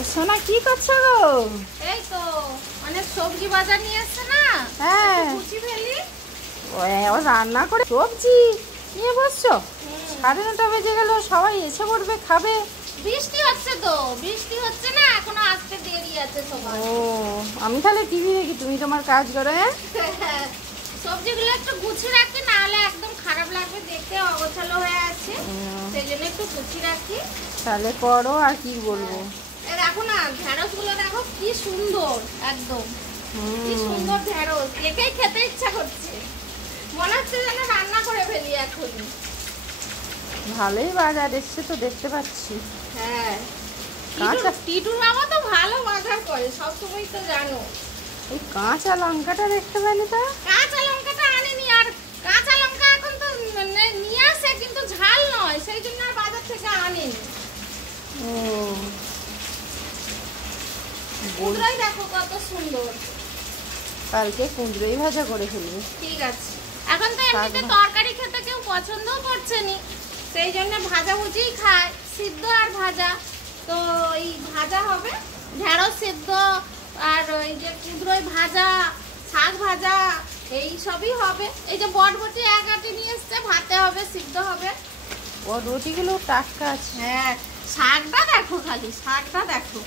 সোনা কি করছো গো? এই তো অনেক সবজি বাজার নিয়ে আসছে না। হ্যাঁ কুচি ফেলি। ও রান্না করে সবজি নিয়ে বসছো? 9:30 বেজে গেল, সবাই এসে পড়বে, খাবে। বৃষ্টি হচ্ছে তো, বৃষ্টি হচ্ছে না, এখনো আসতে দেরি আছে সবার। ও আমি তাহলে টিভি দেখি, তুমি তোমার কাজ করো। হ্যাঁ সবজিগুলো একটু গুছিয়ে রাখি, নাহলে একদম খারাপ লাগবে দেখতে, অগোছালো হয়ে আছে। সেই জন্য একটু গুছিয়ে রাখি। তাহলে করো, আর কি বলবো। এই দেখো না, ঢেঁড়স গুলো দেখো কি সুন্দর, একদম কি সুন্দর ঢেঁড়স, একেই খেতে ইচ্ছা করছে, মনে হচ্ছে যেন রান্না করে ফেলি এখনই। ভালোই বাজার এসছে তো, দেখতে পাচ্ছি। হ্যাঁ কাঁচা টিটুর বাবা তো ভালো বাজার করে, সবসময় তো জানো। এই কাঁচা লঙ্কাটা দেখতে পেলে তো? কাঁচা লঙ্কাটা আনেনি, আর কাঁচা লঙ্কা এখন তো নিয়ে আসে কিন্তু ঝাল নয়, সেই জন্য আর বাজার থেকে আনেনি। ও কুমড়োই দেখো কত সুন্দর। কালকে কুমড়োই ভাজা করে ফেলবে। ঠিক আছে, এখন তো এমনিতে তরকারি খেতে কেউ পছন্দও করছে নি, সেই জন্য ভাজা ভুজিই খায়, সিদ্ধ আর ভাজা। তো এই ভাজা হবে, ঢেঁড়স সিদ্ধ, আর ওই যে কুমড়োই ভাজা, শাক ভাজা, এই সবই হবে। এই যে বটবটি এক আটি নিয়ে এসছে, ভাতে হবে, সিদ্ধ হবে। ও রুটিগুলো টাটকা আছে। হ্যাঁ শাকটা দেখো, খালি শাকটা দেখো,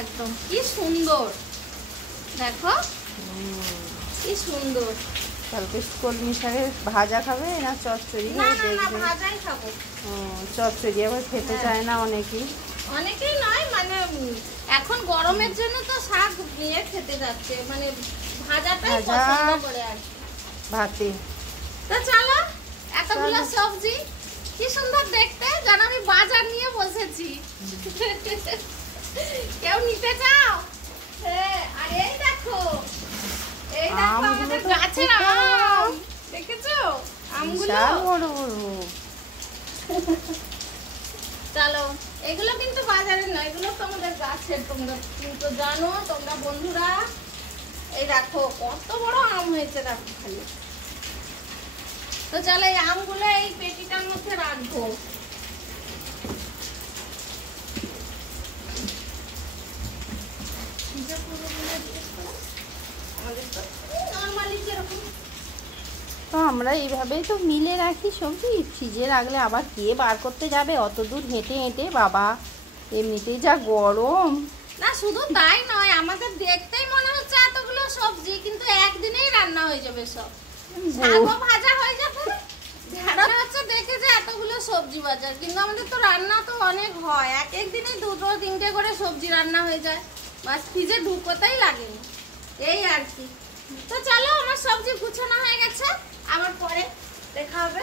একদম কি সুন্দর, দেখো কি সুন্দর। কালকে কলমি শাকের ভাজা খাবে না চচ্চড়ি না খাবে? না না, দেখবে। ভাজাই খাবো। চচ্চড়ি আবার খেতে চায় না অনেকেই। অনেকেই নয়, মানে এখন গরমের জন্য তো শাক নিয়ে খেতে যাচ্ছে, মানে ভাজাটাই ভাজা পছন্দ করে আর কি। ভাতে। তো চলো, এতগুলো সবজি কি সুন্দর দেখতে, যেন আমি বাজার নিয়ে বসেছি। কেউ নিতে চাও? হ্যাঁ, আর এই দেখো, এই দেখো আমগুলো আমাদের তো গাছের খুব আম, দেখেছো আমগুলো? বিশাল বড় বড়। চলো, এগুলো কিন্তু বাজারে নয়, এগুলো তো আমাদের গাছের, তোমরা কিন্তু জানো, তোমরা বন্ধুরা। এই দেখো কত বড় আম হয়েছে, দেখো খালি। তো চলো, এই আমগুলো এই পেটিটার মধ্যে রাখবো। নরমালি যেরকম তো আমরা এইভাবেই তো মিলে রাখি সবজি, ফ্রিজে রাখলে আবার কে বার করতে যাবে অত দূর হেঁটে হেঁটে, বাবা। এমনিতেই যা গরম। না, শুধু তাই নয়, আমাদের দেখতেই মনে হচ্ছে এতগুলো সবজি, কিন্তু একদিনেই রান্না হয়ে যাবে সব। শাকও ভাজা হয়ে যাবে, ঢেঁড়স হচ্ছে দেখে যে এতগুলো সবজি বাজার, কিন্তু আমাদের তো রান্না তো অনেক হয়, এক এক দিনে 2-3টে করে সবজি রান্না হয়ে যায়, বাস ফ্রিজে ঢুকোতেই লাগেনি, এই আর কি। তো চলো, আমার সবজি গুছানো হয়ে গেছে, আবার পরে দেখা হবে।